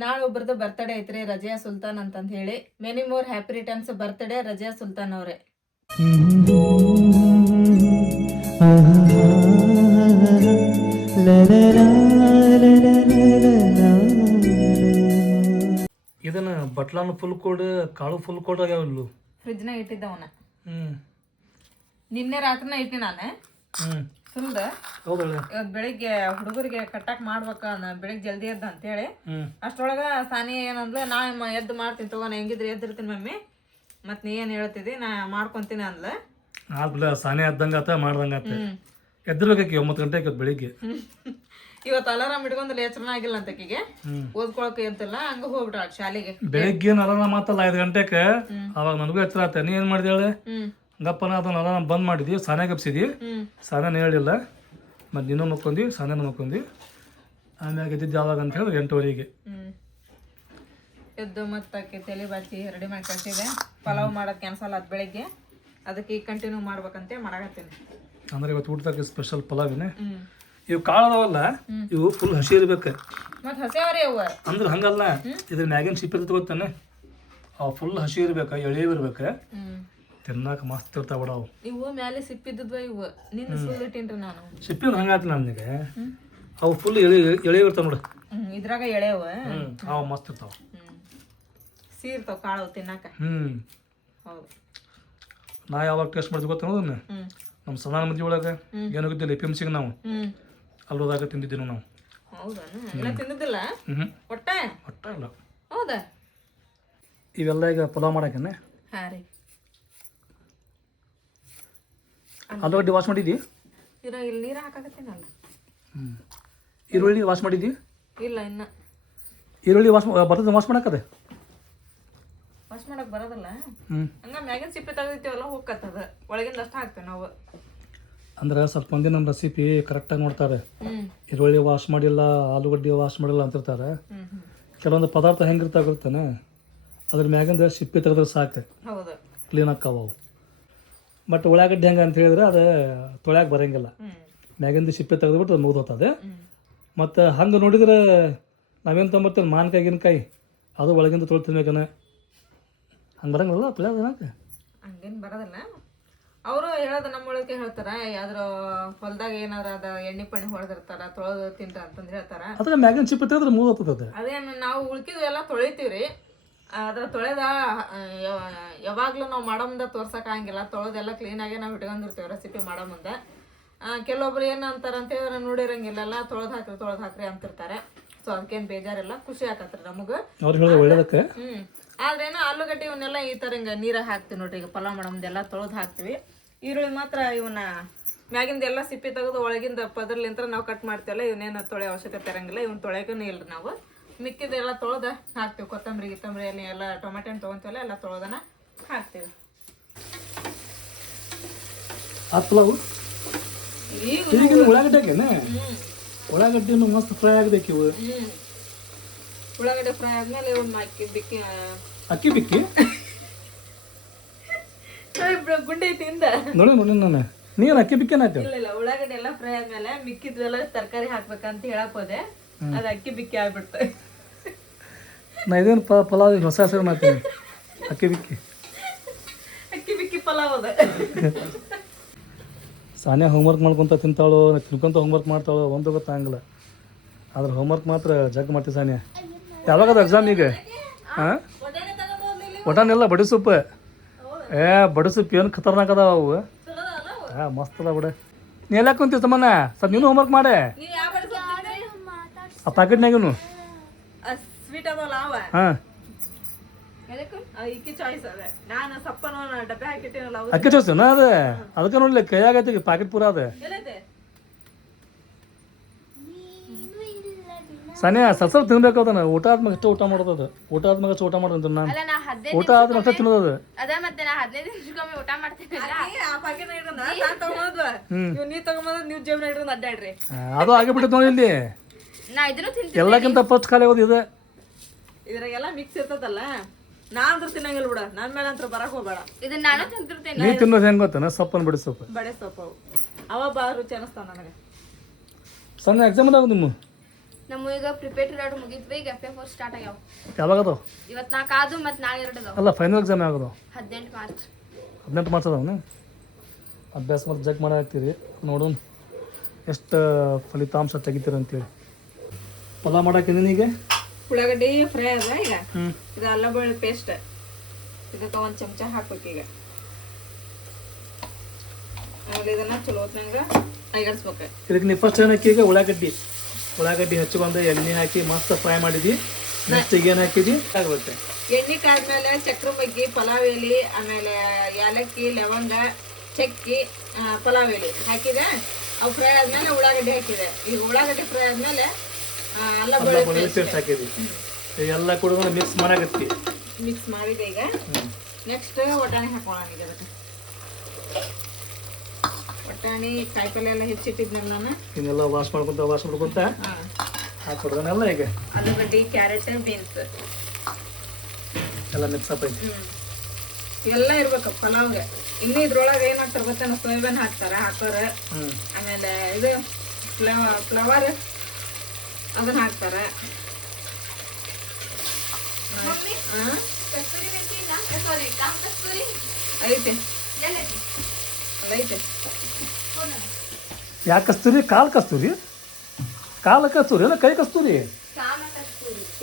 ನಾಳೆ ಒಬ್ರದ್ದು ಬರ್ತಡೇ ಐತ್ರಿ, ರಜಿಯಾ ಸುಲ್ತಾನ್ ಅಂತಂದ್ ಹೇಳಿ. Many more happy returns birthday Razia Sultan ಅವ್ರೆ. ಇದನ್ನ ಬಟ್ಲಾನು ಫುಲ್ ಕೋಡ್ ಕಾಳು ಫುಲ್ ಕೋಡ್ ಆಗ್ಯಾವಲ್ಲು ಫ್ರಿಜ್ನಾಗ ಇಟ್ಟಿದ್ದವನ ಹ್ಮ್ ನಿನ್ನೆ ರಾತ್ರಿನ ಇಟ್ಟಿ ನಾನು ಹ್ಮ್ ಸುಲ್ದ. ಹೌದಲ್ಲ ಇವತ್ತು ಬೆಳಿಗ್ಗೆ ಹುಡುಗರಿಗೆ ಕಟ್ಟಾಕ್ ಮಾಡ್ಬೇಕ ಬೆಳಿಗ್ಗೆ ಜಲ್ದಿ ಎದ್ದ ಅಂತೇಳಿ. ಹ್ಮ್ ಅಷ್ಟ್ರೊಳಗ ಸಾನಿ ಏನಂದ್ಲ, ನಾ ಎದ್ದು ಮಾಡ್ತೀನಿ ತಗೋ, ನಾ ಹೆಂಗಿದ್ರೆ ಎದ್ದಿರ್ತೀನಿ ಮಮ್ಮಿ, ಮತ್ ನೀ ಏನ್ ಹೇಳ್ತಿದ್ದಿ ನಾ ಮಾಡ್ಕೊಂತೀನಿ ಅಂದ್ಲ. ಆದ್ಬಿಡ ಸಾನೆ ಆದಂಗ ಆತ ಮಾಡ್ದಂಗ ಆತ ಎದ್ದಿರ್ಬೇಕಾಕಿ 9 ಗಂಟೆಗೆ ಇವತ್ತು ಬೆಳಿಗ್ಗೆ. ಇವತ್ತು ಅಲಾರಾಮ್ ಇಟ್ಕೊಂಡ್ರೆ ಎಚ್ಚರನ ಆಗಿಲ್ಲ ಅಂತ ಆಕಿಗೆ, ಓದ್ಕೊಳಕ್ ಎದ್ದಿಲ್ಲ, ಹಂಗ ಹೋಗ್ಬಿಟ್ಟ ಶಾಲೆಗೆ. ಬೆಳಿಗ್ಗೆ ಅಲಾರಾಮ್ ಮಾತಲ್ಲ 5 ಗಂಟೆಗೆ, ಅವಾಗ ನನಗೂ ಎಚ್ಚರ ಆತ. ನೀ ಏನ್ ಮಾಡಿದೆ ಹೇಳಿ? ಗಪ್ಪನ ಅದನ್ನ ಅಲಾರಾಮ್ ಬಂದ್ ಮಾಡಿದ್ವಿ, ಸಾನೆ ಗಪ್ಸಿದ್ವಿ, ಸಾನೇನ ಹೇಳಿಲ್ಲ, ಮತ್ತೆ ನೀನು ಮಕ್ಕೊಂಡಿ ಸಾನೇನ ಮಕ್ಕೊಂಡಿ. ಆಮ್ಯಾಗ ಎದ್ದಿದ್ದು ಯಾವಾಗ ಅಂತ ಹೇಳಿದ್ರೆ 8:30ಗೆ. ಎದ್ದು ಮತ್ತೆ ತಲೆ ಬಾಚಿ ರೆಡಿ ಮಾಡಿ ಕಳ್ಸಿದೆ. ಪಲಾವ್ ಮಾಡೋದು ಕ್ಯಾನ್ಸಲ್ ಆದ್ ಬೆಳಿಗ್ಗೆ, ಅದಕ್ಕೆ ಈಗ ಕಂಟಿನ್ಯೂ ಮಾಡ್ಬೇಕಂತೆ ಮಾಡಕತ್ತೀನಿ. ಅಂದ್ರೆ ಇವತ್ತು ಊಟದಾಗ ಸ್ಪೆಷಲ್ ಪಲಾವಿನೇ. ಇವು ಕಾಳದವಲ್ಲ, ಇವು ಫುಲ್ ಹಸಿ ಇರ್ಬೇಕು. ಮತ್ತೆ ಹಸಿಯವ್ರಿ ಅವ ಅಂದ್ರೆ ಹಂಗಲ್ಲ, ಇದ್ರ ಮ್ಯಾಗಿನ ಸಿಪ್ಪೆ ತಗೋತಾನೆ, ಅವು ಫುಲ್ ಹಸಿ ಇರ್ಬೇಕ, ಎಳೆಯವ್ ಇರ್ಬೇಕ, ತಿನ್ನಾಕ ಮಸ್ತ್ ಇರ್ತಾವ ಬಿಡ ಅವು. ಇವು ಮ್ಯಾಲೆ ಸಿಪ್ಪಿದ್ವ ಇವು ನಿನ್ನ ಸುಲ್ದಿಟ್ಟಿನ್ರಿ ನಾನು. ಸಿಪ್ಪೆ ಹಂಗಾತ ನನಗೆ, ಅವು ಫುಲ್ ಎಳೆಯವ್ ಇರ್ತಾವ ನೋಡು. ಇದ್ರಾಗ ಎಳೆಯವ ಅವು ಮಸ್ತ್ ಇರ್ತಾವ, ಸೀರ್ತಾವ ಕಾಳು ತಿನ್ನಾಕ. ಹೌದು. ನಾ ಯಾವಾಗ ಟೇಸ್ಟ್ ಮಾಡ್ತೀವಿ ಗೊತ್ತ ಅನ್ನೋದನ್ನ, ನಮ್ಮ ಸದಾನ ಮದ್ವೆ ಒಳಗೆ ಏನಾಗಿದ್ದಿಲ್ಲ FMCಗೆ ನಾವು ಅಲ್ಲಿ ಹೋದಾಗ ತಿಂದಿದ್ದೀವಿ ನಾವು. ಹೌದಾ? ಎಲ್ಲ ತಿಂದಿದ್ದಿಲ್ಲ ಒಟ್ಟ ಒಟ್ಟ ಇಲ್ಲ. ಹೌದಾ? ಇವೆಲ್ಲ ಈಗ ಪಲಾವ್ ಮಾಡಾಕೇನೆ. ಹಾ ರೀ. ಆಲೂಗಡ್ಡೆ ವಾಶ್ ಮಾಡಿದ್ದಿ? ಇಲ್ಲಿ ನೀರು ಹಾಕಾಕತ್ತೀನಲ್ಲ. ಈರುಳ್ಳಿ ವಾಶ್ ಮಾಡಿದ್ದಿ? ಇಲ್ಲ ಇನ್ನ. ಈರುಳ್ಳಿ ಬರ್ತದೆ ವಾಶ್ ಮಾಡಕ್ಕದೆ? ವಾಶ್ ಮಾಡಕ್ ಬರೋದಲ್ಲ, ಹಂಗ ಮ್ಯಾಗಿನ ಸಿಪ್ಪೆ ತೆಗೆದಿರ್ತೀವಲ್ಲ ಹೋಗತ್ತದ, ಒಳಗಿಂದ ಅಷ್ಟ ಹಾಕ್ತೇವೆ ನಾವು. ಅಂದ್ರೆ ಸ್ವಲ್ಪ ಮಂದಿ ನಮ್ಮ ರೆಸಿಪಿ ಕರೆಕ್ಟಾಗಿ ನೋಡ್ತಾರೆ. ಈರುಳ್ಳಿ ವಾಶ್ ಮಾಡಿಲ್ಲ, ಆಲೂಗಡ್ಡೆ ವಾಶ್ ಮಾಡಿಲ್ಲ ಅಂತಿರ್ತಾರೆ. ಕೆಲವೊಂದು ಪದಾರ್ಥ ಹೆಂಗಿರ್ತಾಗಿರ್ತಾನೆ, ಅದ್ರ ಮ್ಯಾಗಿಂದ ಸಿಪ್ಪೆ ತೆಗೆದ್ರೆ ಸಾಕು, ಹೌದು, ಕ್ಲೀನ್ ಆಕ್ಕಾವ ಅವು. ಬಟ್ ಉಳ್ಳಾಗಡ್ಡಿ ಹೆಂಗೆ ಅಂತ ಹೇಳಿದ್ರೆ ಅದು ತೊಳ್ಯಾಕೆ ಬರೋಂಗಿಲ್ಲ, ಮ್ಯಾಗಿಂದ ಸಿಪ್ಪೆ ತೆಗೆದ್ಬಿಟ್ಟು ಅದು ಮುಗಿದೋಗ್ತದೆ. ಮತ್ತು ಹಂಗೆ ನೋಡಿದ್ರೆ ನಾವೇನು ತೊಗೊಂಬರ್ತೀವಿ ಮಾನ್ಕಾಯಿ ಗಿನ್ಕಾಯಿ, ಅದು ಒಳಗಿಂದ ತೊಳ್ತಿರ್ಬೇಕನ, ಹಂಗೆ ಬರಂಗಿಲ್ಲ ತೊಳ್ಯಾಕೆ. ಹಂಗೇನು ಬರೋದಿಲ್ಲ. ಅವರು ಹೇಳೋದು ನಮ್ಮ ಒಳಗೆ ಹೇಳ್ತಾರ, ಯಾವ್ದ್ರ ಹೊಲದಾಗ ಏನಾರ ಅದ ಎಣ್ಣೆ ಪಣ್ಣೆ ಹೊಡೆದಿರ್ತಾರ, ತೊಳೆದು ತಿಂತ ಅಂತಂದು ಹೇಳ್ತಾರ. ಅದ್ರ ಮ್ಯಾಗಿನ ಸಿಪ್ಪೆ ತೆಗೆದ್ರೆ ಮುಗಿದೋಗ್ತದೆ. ಅದೇನು ನಾವು ಉಳ್ಕಿದ್ವು ಎಲ್ಲ ತೊಳಿತೀವ್ರಿ, ಅದ್ರ ತೊಳೆದ ಯಾವಾಗ್ಲೂ ನಾವು ಮಾಡೋ ಮುಂದೆ ತೋರ್ಸಕ್ ಆಗಂಗಿಲ್ಲ. ತೊಳೆದೆಲ್ಲ ಕ್ಲೀನಾಗೆ ನಾವು ಇಟ್ಕೊಂಡಿರ್ತೀವಿ ರೆಸಿಪಿ ಮಾಡೋ ಮುಂದೆ. ಕೆಲವೊಬ್ರು ಏನು ಅಂತಾರೆ ಅಂತ ಹೇಳಿದ್ರೆ ನೋಡಿರಂಗಿಲ್ಲ, ತೊಳೆದು ಹಾಕ್ರಿ ಅಂತಿರ್ತಾರೆ. ಸೊ ಅದಕ್ಕೇನು ಬೇಜಾರಿಲ್ಲ, ಖುಷಿ ಆಕತ್ರಿ ನಮಗೆ. ಒಳ್ಳೇದಕ್ಕೆ. ಆದ್ರೇನು ಆಲೂಗಡ್ಡೆ ಇವನ್ನೆಲ್ಲ ಈ ಥರ ಹಿಂಗೆ ನೀರಾಗ ಹಾಕ್ತೀವಿ ನೋಡ್ರಿ. ಈಗ ಪಲಾವ್ ಮಾಡೋ ಮುಂದೆಲ್ಲ ತೊಳೆದು ಹಾಕ್ತೀವಿ. ಈರುಳ್ಳಿ ಮಾತ್ರ ಇವನ್ನ ಮ್ಯಾಗಿಂದ ಎಲ್ಲ ಸಿಪ್ಪಿ ತೆಗೆದು ಒಳಗಿಂದ ಪದರ್ಲಿಂತ್ರ ನಾವು ಕಟ್ ಮಾಡ್ತೀವಲ್ಲ, ಇವನ್ನೇನು ತೊಳೆ ಅವಶ್ಯಕತೆ ಇರಂಗಿಲ್ಲ. ಇವನ್ ತೊಳೆಗೂ ಇಲ್ರಿ ನಾವು. ಮಿಕ್ಕಿದೆಲ್ಲ ತೊಳೆದ ಹಾಕ್ತೀವಿ. ಕೊತ್ತಂಬರಿ ಗಿತ್ತಂಬರಿ ಎಲ್ಲ ಟೊಮೆಟೊ ತೊಗೊಂತೀವಲ್ಲ, ಎಲ್ಲ ತೊಳೆದನ ಹಾಕ್ತೀವಿ. ಉಳ್ಳಾಗಡ್ಡಿನೂ ಮಸ್ತ್ ಫ್ರೈ ಆಗಬೇಕು. ಇವು ಉಳ್ಳಾಗಡ್ಡೆ ಫ್ರೈ ಆದ್ಮೇಲೆ ಇವನ್ನ ಬಿಕ್ಕಿ ಅಕ್ಕಿ ಬಿಕ್ಕಿ ಗುಂಡೆ ತಿಂದ ನೋಡಿ ನಾನು ನೀನು ಅಕ್ಕಿ ಬಿಕ್ಕಿ ಇಲ್ಲ ಉಳ್ಳಾಗಡ್ಡೆ ಎಲ್ಲ ಫ್ರೈ ಆದ್ಮೇಲೆ ಮಿಕ್ಕಿದ್ವೆಲ್ಲ ತರಕಾರಿ ಹಾಕ್ಬೇಕಂತ ಹೇಳಕ್ ಹೋದೆ, ಅದು ಅಕ್ಕಿ ಬಿಕ್ಕಿ ಆಗ್ಬಿಡ್ತು. ನಾ ಇದೇನು ಪಲಾವ್ ಹೊಸ ಹೆಸರು ಮಾಡ್ತೀನಿ, ಅಕ್ಕಿ ಬಿಕ್ಕಿ ಪಲಾವ್ ಅದ. ಸಾನ್ಯಾ ಹೋಮ್ವರ್ಕ್ ಮಾಡ್ಕೊತ ತಿಂತಾಳು, ತಿನ್ಕೊಂತ ಹೋಮ್ವರ್ಕ್ ಮಾಡ್ತಾಳು, ಒಂದು ಗೊತ್ತಾಗಂಗಿಲ್ಲ. ಆದ್ರೆ ಹೋಮ್ವರ್ಕ್ ಮಾತ್ರ ಜಗ್ ಮಾಡ್ತೀವಿ ಸಾನ್ಯಾ. ಯಾವಾಗದ ಎಕ್ಸಾಮ್ ಈಗ? ಹಾಂ, ಒಟಾನೆಲ್ಲ ಬಡಿ ಸೊಪ್ಪು. ಬಡಿ ಸೊಪ್ಪು ಏನು ಖತರ್ನಾಕ್ ಅದಾವ ಅವು. ಮಸ್ತ್ ಅದ ಬಿಡ. ನೀ ಎಲ್ಲ ಕುಂತೀವಿ ತಮ್ಮನ್ನ, ಸ್ವಲ್ಪ ನೀನು ಹೋಮ್ವರ್ಕ್ ಮಾಡೆ. ಆ ಪ್ಯಾಕೆಟ್ನಾಗನು ಸ್ವೀಟ್ ಅದಲ್ಲ ಅವ. ಹಾಂ, ಅಕ್ಕಿ ಚೋಸ್ತೇನ ಅದ, ಅದಕ್ಕೆ ನೋಡ್ಲಿ ಕೈಯಾಗೈತಿ ಪ್ಯಾಕೆಟ್ ಪೂರ ಅದ. ಸಾನ್ಯಾ ಸ್ವಲ್ಪ ತಿನ್ಬೇಕು ಅದನ್ನ. ಊಟ ಆದ್ಮೇಲೆ ಅಷ್ಟೇ ಊಟ ಮಾಡೋದು, ಊಟ ಆದ್ಮೇಲೆ ಅಷ್ಟೇ ಊಟ ಮಾಡೋದು ನಾನು. ಊಟ ಆದ್ಮೇಲೆ ಅಷ್ಟೇ ತಿನ್ನೋದು. ಅದು ಆಗಿಬಿಟ್ಟೈತೆ ನೋಡಿ ಇಲ್ಲಿ. ಎಲ್ಲಕ್ಕಿಂತ ಫಸ್ಟ್ ಖಾಲಿ ಆಗೋದು ಇದೆ. ಇದ್ರಾಗೆಲ್ಲ ಮಿಕ್ಸ್ ಇರ್ತದಲ್ಲ, ನಾ ಅಂದ್ರ ತಿನ್ನಂಗಿಲ್ಲ ಬಿಡ, ನನ್ ಮೇಲೆ ಅಂತ ಬರಕ್ ಹೋಗ್ಬೇಡ. ಇದನ್ನ ನಾನು ತಿಂತಿರ್ತೇನೆ. ನೀ ತಿನ್ನೋದು ಹೆಂಗ್ ಗೊತ್ತೇನ? ಸೊಪ್ಪನ್ನು ಬಡಿ ಸೊಪ್ಪು, ಬಡೆ ಸೊಪ್ಪು ಅವ ಬಾಳ ರುಚಿ ಅನಿಸ್ತಾವ ನನಗೆ. ಸಣ್ಣ ಎಕ್ಸಾಮ್ ಅದಾವ ನಿಮ್ಮ? ನಮ್ಮ ಈಗ ಪ್ರಿಪೇರ್ಡ್ 2 ಮುಗಿದ್ವಿ, ಈಗ FF4 ಸ್ಟಾರ್ಟ್ ಆಗ್ಯಾವ. ಯಾವಾಗ ಅದಾವ? ಇವತ್ತು 4 ಆದು ಮತ್ತು ನಾಳೆ 2 ಅದಾವ. ಅಲ್ಲ ಫೈನಲ್ ಎಕ್ಸಾಮ್ ಯಾವಾಗ? 18 ಮಾರ್ಚ್. 18 ಮಾರ್ಚ್ ಅದಾವನ? ಅಭ್ಯಾಸ ಮಾಡಿ ಜಗ್ ಮಾಡಾಕ್ತೀರಿ, ನೋಡೋಣ ಎಷ್ಟು ಫಲಿತಾಂಶ ತೆಗಿತೀರ ಅಂತೇಳಿ. ಪಲಾವ್ ಮಾಡಾಕಿದ್ದೀನಿ ಈಗ. ಉಳ್ಳಾಗಡ್ಡಿ ಫ್ರೈ ಅದ ಈಗ. ಹ್ಞೂ, ಇದು ಅಲ್ಲ ಬೆಳ್ಳುಳ್ಳಿ ಪೇಸ್ಟ್, ಇದಕ್ಕೆ 1 ಚಮಚ ಹಾಕ್ಬೇಕು ಈಗ. ಆಮೇಲೆ ಇದನ್ನ ಚಲೋ ಹೊತ್ನಂಗ ಐಗಡ್ಸ್ಬೇಕು. ಇದಕ್ಕೆ ನೀವು ಫಸ್ಟ್ ಏನು ಹಾಕಿ ಈಗ ಉಳ್ಳಾಗಡ್ಡಿ ಹಚ್ಕೊಂಡು ಎಣ್ಣೆ ಹಾಕಿ ಮಸ್ತ್ ಫ್ರೈ ಮಾಡಿದ್ವಿ. ನೆಕ್ಸ್ಟ್ ಈಗ ಏನು ಹಾಕಿದ್ವಿ ಆಗುತ್ತೆ. ಎಣ್ಣೆ ಕಾದ್ಮೇಲೆ ಚಕ್ರ ಮಗ್ಗಿ, ಪಲಾವ್ ಎಲೆ, ಆಮೇಲೆ ಯಾಲಕ್ಕಿ, ಲವಂಗ, ಚಕ್ಕಿ, ಪಲಾವ್ ಎಲೆ ಹಾಕಿದೆ. ಅವು ಫ್ರೈ ಆದ್ಮೇಲೆ ಉಳ್ಳಾಗಡ್ಡಿ ಹಾಕಿದೆ. ಈಗ ಉಳ್ಳಾಗಡ್ಡಿ ಫ್ರೈ ಆದ್ಮೇಲೆ ಅಲ್ಲ ಬೆಳ್ಳುಳ್ಳಿ ಪೇಸ್ಟ್ ಹಾಕಿದ್ವಿ. ಎಲ್ಲ ಕೂಡ ಮಿಕ್ಸ್ ಮಾಡಾಕತ್ತಿ. ಮಿಕ್ಸ್ ಮಾಡಿದೆ ಈಗ. ನೆಕ್ಸ್ಟ್ ಒಟ್ಟಾಣಿ ಹಾಕೋಣ ಈಗ. ಅದಕ್ಕೆ ಒಟ್ಟಾಣಿ ಕಾಯಿಪಲ್ಲೆ ಎಲ್ಲ ಹೆಚ್ಚಿಟ್ಟಿದ್ನಲ್ಲ ನಾನು, ಇನ್ನೆಲ್ಲ ವಾಶ್ ಮಾಡ್ಕೊಂತ ಹಾಕೊಡ್ದನೆಲ್ಲ ಈಗ. ಆಲೂಗಡ್ಡಿ, ಕ್ಯಾರೆಟ್, ಬೀನ್ಸ್ ಎಲ್ಲ ಮಿಕ್ಸ್ ಅಪ್ ಐತಿ. ಇವೆಲ್ಲ ಇರ್ಬೇಕು ಪಲಾವ್ಗೆ. ಇನ್ನು ಇದ್ರೊಳಗೆ ಏನ್ ಹಾಕ್ತಾರ ಗೊತ್ತ? ಸೋಯಾಬೀನ್ ಹಾಕೋರ. ಆಮೇಲೆ ಇದು ಫ್ಲವರ್ ಅದನ್ನ ಹಾಕ್ತಾರ. ಐತೆ ಐತೆ. ಯಾಕೆ ಕಸ್ತೂರಿ? ಕಾಲು ಕಸ್ತೂರಿ ಅಲ್ಲ ಕೈ ಕಸ್ತೂರಿ.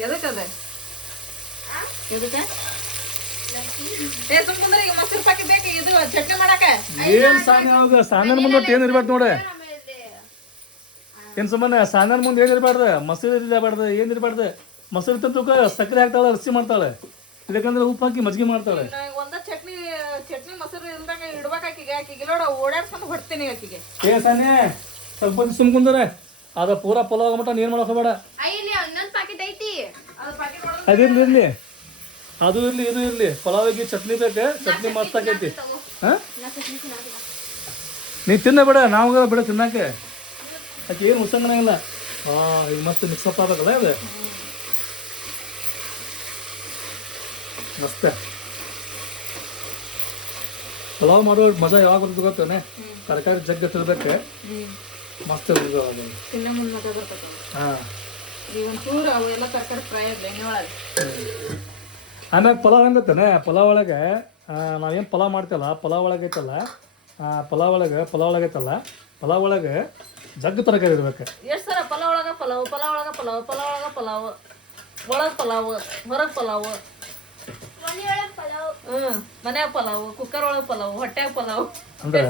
ಎದಕ್ಕದ ಇದಕ್ಕೆ ಸುಮ್ಮನೆ ಈಗ ಮೊಸರು ಪಾಕಿ ಬೇಕು ಇದು ಚಟ್ನಿ ಮಾಡಕ. ಏನ್ ಸಾನ್ಯನ ಮುಂದೆ ಏನ್ ಇರ್ಬಾರ್ದು ನೋಡ. ಏನ್ ಸುಮ್ಮನೆ ಸಾನ್ಯನ ಮುಂದೆ ಏನ್ ಇರ್ಬಾರ್ದು, ಮೊಸರು ಇರಬಾರ್ದು, ಏನ್ ಇರ್ಬಾರ್ದು. ಮೊಸರು ತಂತುಕ ಸಕ್ಕರೆ ಹಾಕ್ತಾಳೆ, ರಸಿ ಮಾಡ್ತಾಳೆ. ಇದಕ್ಕಂದ್ರೆ ಉಪ್ಪು ಹಾಕಿ ಮಜ್ಜಿಗೆ ಮಾಡ್ತಾಳೆ. ಒಂದ ಚಟ್ನಿ ಮೊಸರು ಇಲ್ದಾಗ ಇಡ್ಬೇಕಾಕಿಗೆ. ಆಕಿಗೆ ನೋಡ ಓಡಾಡ್ಸ್ಕೊಂಡು ಹೊಡ್ತೀನಿ ಆಕಿಗೆ. ಏ ಸಾನ್ಯ ಸ್ವಲ್ಪ ಸುಮ್ ಕುಂದ್ರೆ ಅದ ಪೂರಾ ಪಲಾವ್ ಮಟ್ಟ ನೀರ್ ಮಾಡಕ್ ಹೋಗ್ಬೇಡ. ಅದಿರ್ಲಿ, ಅದು ಇರ್ಲಿ, ಇದು ಇರ್ಲಿ. ಪಲಾವಿಗೆ ಚಟ್ನಿ ಬೇಕು, ಚಟ್ನಿ ಮಸ್ತ್ ಆಕೈತಿ. ನೀ ತಿನ್ನಬೇಡ, ನಾವು ಬೇಡ ತಿನ್ನಕ್ಕೆ. ಆಕೆ ಏನು ಉಸಂಗನಾಗಿಲ್ಲ. ಈಗ ಮಸ್ತ್ ಮಿಕ್ಸಪ್ ಆಗ್ಬೇಕಲ್ಲ ಅದು ಮಸ್ತ್. ಪಲಾವ್ ಮಾಡೋ ಮಜಾ ಯಾವಾಗ ಬರ್ತದೆ ಗೊತ್ತೇನೆ? ತರಕಾರಿ ಜಗ್ಗ ತಿರ್ಬೇಕು, ಮಸ್ತ್ ಇರ್ತದೆ. ತಿನ್ನ ಮುಂದೆ ಮಜಾ ಬರ್ತದೆ. ಹಾಂ, ಈಗ ಒಂಚೂರು ಅವೆಲ್ಲ ತರಕಾರಿ ಫ್ರೈ ಆದ್ಲು ಎಣ್ಣೆ ಒಳಗೆ. ಆಮ್ಯಾಗ ಪಲಾವ್ ಹೆಂಗತ್ತಾನೆ? ಪಲಾವ್ ಒಳಗೆ ನಾವೇನು ಪಲಾವ್ ಮಾಡ್ತೀವಲ್ಲ, ಪಲಾವ್ ಒಳಗೆ ಐತಲ್ಲ, ಪಲಾವ್ ಒಳಗೆ ಜಗ್ಗ ತರಕಾರಿ ಇರ್ಬೇಕು. ಎಷ್ಟು ಸರ ಪಲಾವ್ ಒಳಗೆ ಪಲಾವ್, ಒಳಗೆ ಪಲಾವ್, ಹೊರಗೆ ಪಲಾವ್, ಮನ್ಯಾಗ ಪಲಾವ್, ಕುಕ್ಕರ್ ಒಳಗೆ ಪಲಾವ್, ಹೊಟ್ಯಾಗ ಪಲಾವ್. ಅಂದ್ರೆ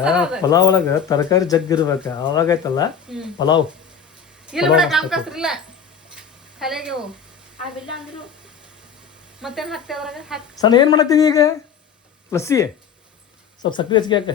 ಪಲಾವ್ ಒಳಗೆ ತರಕಾರಿ ಜಗ್ಗ ಇರ್ಬೇಕು. ಅವಾಗ ಐತಲ್ಲ ಪಲಾವ್. ಇಲ್ಲ ಬಿಡ ಕಾಮಕಸ್ರಿಲ್ಲ ಖಾಲಿಯಾಗಿ ಮತ್ತೇನು ಹಾಕ್ತೇವೆ ಅದ್ರಾಗ? ಹಾಕಿ ಸಣ್ಣ ಏನು ಮಾಡತ್ತೀನಿ ಈಗ? ಲಸ್ಸಿ ಸ್ವಲ್ಪ ಸಕ್ಕರೆ ಹೆಚ್ಚಿಗೆ ಹಾಕ.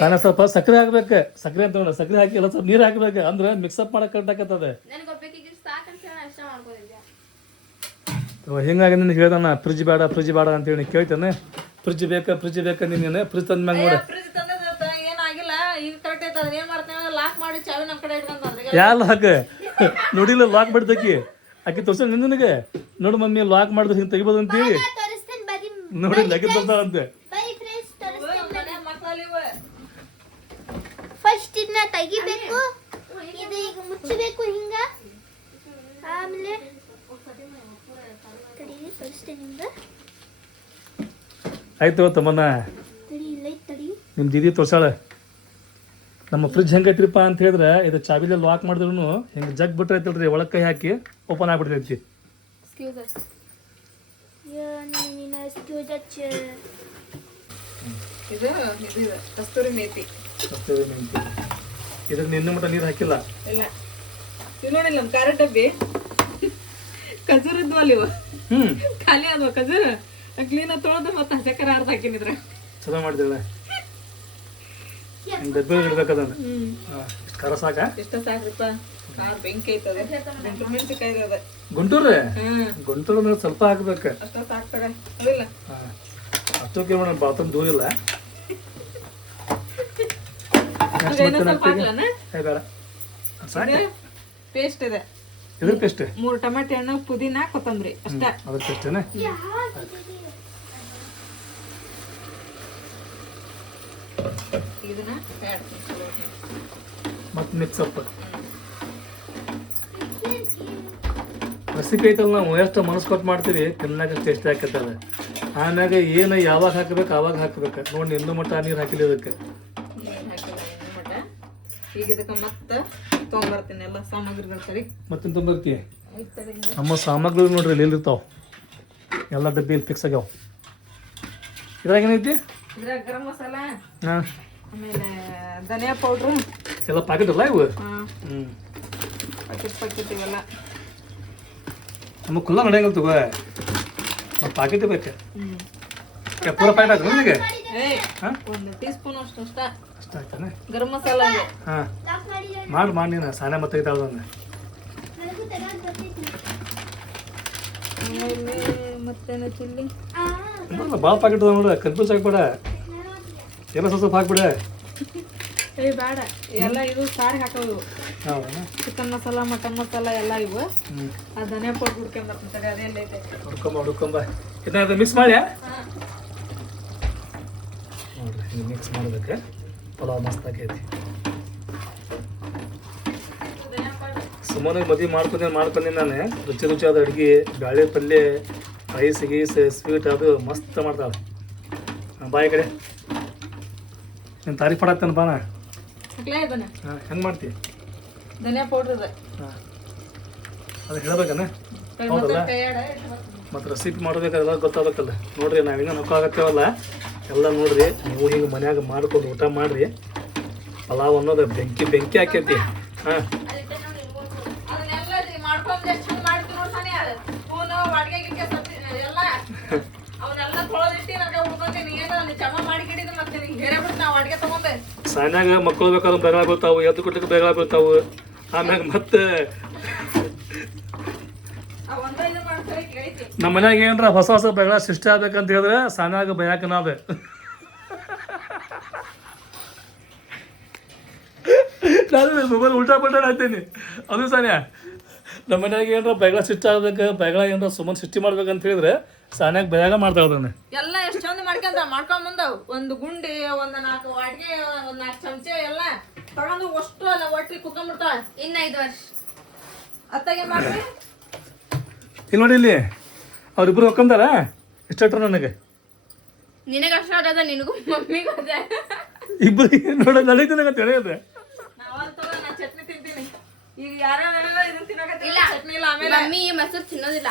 ಸಣ್ಣ ಸ್ವಲ್ಪ ಸಕ್ಕರೆ ಹಾಕ್ಬೇಕು. ಸಕ್ಕರೆ ಅಂತ ಸಕ್ಕರೆ ಹಾಕಿ ಎಲ್ಲ ಸ್ವಲ್ಪ ನೀರು ಹಾಕ್ಬೇಕು. ಅಂದ್ರೆ ಮಿಕ್ಸಪ್ ಮಾಡಕ್ ಕರೆಕ್ಟ್ ಆಕತ್ತದ. ಹಿಂಗಾಗಿ ನಿನ್ಗೆ ಹೇಳ್ದಾನ ಫ್ರಿಜ್ ಬೇಡ ಅಂತೇಳಿ ಕೇಳ್ತಾನೆ. ಫ್ರಿಜ್ ಬೇಕಾ ನೀನು? ಫ್ರಿಜ್ ತಂದ ಮ್ಯಾಗ ನೋಡ. ಏನಾಗಿಲ್ಲ, ಈಗ ಕರೆಕ್ಟ್ ಐತೆ. ಅದನ್ನ ಏನ್ ಮಾಡ್ತೇವೆ? ಲಾಕ್ ಮಾಡಿ ಚಾವಿ ನಮ್ಮ ಕಡೆ ಇಟ್ಕೊಂಡ್ರೆ ಯಾ ಲಾಕ್ ನೋಡಿಲ್ಲ? ಲಾಕ್ ಬಿಡ್ತಕ್ಕಿ ಆಕಿ ತೋರ್ಸ ನಿನಗೆ. ನೋಡು ಮಮ್ಮಿ ಲಾಕ್ ಮಾಡಿದ್ರೆ ಹಿಂಗೆ ತೆಗಿಬೋದು ಅಂತೇಳಿ ನೋಡಿ ಲಗೇಜ್ ಬರ್ತಾವಂತೆ. ಫಸ್ಟ್ ಇದನ್ನ ತೆಗಿಬೇಕು, ಇದು ಈಗ ಮುಚ್ಚಬೇಕು ಹಿಂಗ. ಆಮೇಲೆ ಆಯ್ತು ತಮ್ಮನ್ನ ನಿಮ್ಮ ದೀದಿ ತೋರ್ಸಾಳ. ನಮ್ಮ ಫ್ರಿಜ್ ಹೆಂಗೈತ್ರಿಪ್ಪ ಅಂತ ಹೇಳಿದ್ರೆ, ಇದು ಚಾವಿಲಿ ಲಾಕ್ ಮಾಡಿದ್ರು ಹಿಂಗೆ ಜಗ್ ಬಿಟ್ರೆ ಐತಲ್ರಿ, ಒಳಗೆ ಕೈ ಹಾಕಿ ಓಪನ್ ಆಗ್ಬಿಡ್ತೈತಿ. ಇದು ಕಸ್ತೂರಿ ಮೇಥಿ. ಇದಕ್ಕೆ ನಿನ್ನ ಮಟ್ಟ ನೀರು ಹಾಕಿಲ್ಲ. ಇಲ್ಲ ಇವ್ ನೋಡಿಲ್ಲ ನಮ್ಮ ಖಾರ ಡಬ್ಬಿ ಖಜೂರ್ ಇದ್ವು ಅಲ್ಲಿ. ಖಾಲಿ ಅದ್ವ ಖಜೂರ್. ಕ್ಲೀನಾಗಿ ತೊಳೆದು ಮತ್ತೆ ಹಸೆಕರ ಅರ್ಧ ಹಾಕಿನಿದ್ರ. ಚಲೋ ಮಾಡಿದೇಳೆ. ಡಬ್ಬಿ ಇಡ್ಬೇಕದನ್ನ. ಇಷ್ಟು ಖಾರ ಸಾಕ? ಇಷ್ಟ ಸಾಕ್ರಿಪ್ಪ. ಖಾರ ಬೆಂಕಿ ಐತದ. ಗುಂಟೂರು ಮೆಣಸಿನಕಾಯಿ ಅದ. ಗುಂಟೂರು ಮೇಲೆ ಸ್ವಲ್ಪ ಹಾಕ್ಬೇಕು. ಅಷ್ಟ ಸಾಕ್ತಾಗ ಅದಿಲ್ಲ. ಅಷ್ಟಕ್ಕೆ ಮೇಡಮ್ ಬಾತನ್ ದೂರಿಲ್ಲ. ಬೇಡ ಪೇಸ್ಟ್ ಇದೆ. ಇದ್ರ ಪೇಸ್ಟ್ 3 ಟಮಾಟೆ ಹಣ್ಣು ಪುದೀನ ಕೊತ್ತಂಬರಿ ಅಷ್ಟ. ಅದ್ರ ಪೇಸ್ಟೇನೆ. ಇದನ್ನ ಮತ್ತು ಮಿಕ್ಸ್ ಅಪ್ ರೆಸಿಪಿ ಐತಲ್ಲ ನಾವು ಎಷ್ಟು ಮನಸ್ಸು ಕೊಟ್ಟು ಮಾಡ್ತೀವಿ ತಿನ್ನಾಕ ಟೇಸ್ಟ್ ಹಾಕತ್ತದ. ಆಮ್ಯಾಗ ಏನು ಯಾವಾಗ ಹಾಕಬೇಕು ಆವಾಗ ಹಾಕ್ಬೇಕು ನೋಡಿ. ಇನ್ನೂ ಮಟ್ಟ ನೀರು ಹಾಕಿಲ್ಲ ಇದಕ್ಕೆ. ಈಗ ಇದಕ್ಕೆ ಮತ್ತೆ ತೊಗೊಂಬರ್ತೀನಿ ಎಲ್ಲ ಸಾಮಗ್ರಿಗಳು. ಸರಿ ಮತ್ತಿನ್ ತೊಂಬರ್ತಿ ನಮ್ಮ ಸಾಮಗ್ರಿಗಳು ನೋಡ್ರಿ ಇಲ್ಲಿ ಇರ್ತಾವ. ಎಲ್ಲ ಡಬ್ಬಿ ಇಲ್ಲಿ ಫಿಕ್ಸ್ ಆಗ್ಯಾವ. ಇದ್ರಾಗ ಏನೈತಿ? ಇದ್ರಾಗ ಗರಂ ಮಸಾಲ, ಹಾಂ, ಆಮೇಲೆ ಧನಿಯಾ ಪೌಡ್ರು ಎಲ್ಲ ಪ್ಯಾಕೆಟ್ ಅಲ್ಲ ಇವು? ಪ್ಯಾಕೆಟ್ ಇವೆಲ್ಲ ನಮಗೆ ಕುಲ್ಲ ನಡೆಯಂಗಿಲ್ಲ ತಗೋ. ಮತ್ತು ಪ್ಯಾಕೆಟ್ ಬೇಕು. ಪೂರ ಪ್ಯಾಕೆಟ್ ಹಾಕಿ ನಿಮಗೆ? ಹಾಂ, 1 ಟೀ ಸ್ಪೂನ್ ಅಷ್ಟು ಅಷ್ಟ ಆಯ್ತಾನೆ. ಗರಂ ಮಸಾಲ. ಹಾಂ, ಮಾಡಿ ನೀನು ಸಾನೆ ಮತ್ತೆ ತೆಗಿತಾಳ್ದನ್ನ. ಆಮೇಲೆ ಮತ್ತೇನು ಚಿಲ್ಲಿ ಭಾಳ ಪ್ಯಾಕೆಟ್ ಅದ ನೋಡ್ರಿ. ಕನ್ಫ್ಯೂಸ್ ಆಗ್ಬೇಡ. ಎಲ್ಲ ಸ್ವಲ್ಪ ಹಾಕ್ಬಿಡ. ಬೇಡ, ಎಲ್ಲ ಇದು ಸಾರಿಗೆ ಹಾಕೋದು. ಹೌದಾ? ಚಿಕನ್ ಮಸಾಲ, ಮಟನ್ ಮಸಾಲ ಎಲ್ಲ ಇವು. ಆ ಧನಿಯಾ ಪೌಡ್ರ್ ಹುಡ್ಕೊಂಬರ್ತಾರೆ. ಅದೆಲ್ಲ ಐತೆ ಹುಡ್ಕೊಂಬ ಇದನ್ನ ಮಿಕ್ಸ್ ಮಾಡಿ ನೋಡ್ರಿ. ಹಿಂಗೆ ಮಿಕ್ಸ್ ಮಾಡ್ಬೇಕು. ಪಲಾವ್ ಮಸ್ತ್ ಆಕೈತಿ. ಸುಮ್ಮನೆ ಮದುವೆ ಮಾಡ್ಕೊಂಡಿ ನಾನು. ರುಚಿ ರುಚಿಯಾದ ಅಡುಗೆ, ಬ್ಯಾಳೆ ಪಲ್ಯ, ರೈಸ್ ಗೀಸ್, ಸ್ವೀಟ್ ಅದು ಮಸ್ತ್ ಮಾಡ್ತಾಳೆ. ಬಾಯಿ ಕಡೆ ನೀನು ತಾರೀಫ್ ಮಾಡತ್ತೇನೆ ಬಾನ. ಇದನ್ನ ಹಾಂ, ಹೆಂಗೆ ಮಾಡ್ತೀವಿ? ಧನಿಯಾ ಪೌಡ್ರ್ ಇದೆ. ಹಾಂ, ಅದು ಹೇಳ್ಬೇಕನ. ಹೌದಲ್ಲ? ಮತ್ತು ರೆಸಿಪಿ ಮಾಡ್ಬೇಕಾದ್ರೆ ಗೊತ್ತಾಗಬೇಕಲ್ಲ. ನೋಡ್ರಿ ನಾವಿನ್ನ ನೊಕ್ಕಾಗತ್ತೇವಲ್ಲ ಎಲ್ಲ ನೋಡ್ರಿ. ನೀವು ಹಿಂಗೆ ಮನ್ಯಾಗ ಮಾಡ್ಕೊಂಡು ಊಟ ಮಾಡ್ರಿ. ಪಲಾವ್ ಅನ್ನೋದು ಬೆಂಕಿ ಹಾಕೈತಿ. ಹಾಂ, ಸಾನ್ಯಾಗ ಮಕ್ಕಳು ಬೇಕಾದ್ರೆ ಬೆಗಳ ಬೀಳ್ತಾವು, ಎದ್ದು ಕೊಡ್ಲಿಕ್ಕೆ ಬೆಗಳ ಬೀಳ್ತಾವು. ಆಮ್ಯಾಗ ಮತ್ತೆ ನಮ್ಮ ಮನ್ಯಾಗ ಏನ್ರ ಹೊಸ ಹೊಸ ಬೆಗಳ ಸೃಷ್ಟಿ ಆಗ್ಬೇಕಂತ ಹೇಳಿದ್ರೆ ಸಾನ್ಯಾಗ ಬಯಾಕನ ಅದ. ನಾನು ಮೊಬೈಲ್ ಉಲ್ಟಾ ಪಲ್ಟಾ ಹಾಕ್ತೀನಿ. ಅದು ಸಾನ್ಯಾ ನಮ್ಮ ಮನ್ಯಾಗ ಏನ್ರ ಬೆಗಳ ಸೃಷ್ಟಿ ಆಗ್ಬೇಕು, ಬೆಗಳ ಏನ್ರ ಸುಮ್ಮನೆ ಸೃಷ್ಟಿ ಮಾಡ್ಬೇಕಂತ ಹೇಳಿದ್ರೆ ಸಾನ್ಯಾಗ ಬಯಾಗ ಮಾಡ್ತಾವ ಅದನ್ನ. ಎಲ್ಲ ಎಷ್ಟು ಚಂದ ಮಾಡ್ಕೊಂಡ್ ಬಂದವ್. ಒಂದು ಗುಂಡಿ, 4 ವಾಡ್ಗೆ, 4 ಚಮಚೆ ಎಲ್ಲ ತಗೊಂಡು ಅಷ್ಟು ಅಲ್ಲ ಒಟ್ಟಿ ಕುತ್ಕೊಂಡ್ಬಿಡ್ತಾಳ. ಇನ್ನ 5 ವರ್ಷ ಅತ್ತಾಗೆ ಮಾಡ್ರಿ. ಇಲ್ಲಿ ನೋಡಿ, ಇಲ್ಲಿ ಅವ್ರಿಬ್ರು ಹೊಕ್ಕಂದಾರ. ಇಷ್ಟ ನನಗೆ ನಿನಗೆ ಅಷ್ಟ ಅದ, ನಿನಗೂ ಮಮ್ಮಿಗೂ ಅದ. ಇಬ್ಬರಿಗೆ ನೋಡ ನನಗೆ ನನಗೆ ತಿಳಿಯೋದು. ನಾ ಚಟ್ನಿ ತಿಂತೀನಿ. ಈಗ ಯಾರ್ಯಾರ ಇದನ್ನ ತಿನ್ನಕತ್ತಿಲ್ಲ, ಚಟ್ನಿ ಇಲ್ಲ. ಆಮೇಲೆ ಮಮ್ಮಿ ಮೊಸರು ತಿನ್ನೋದಿಲ್ಲ.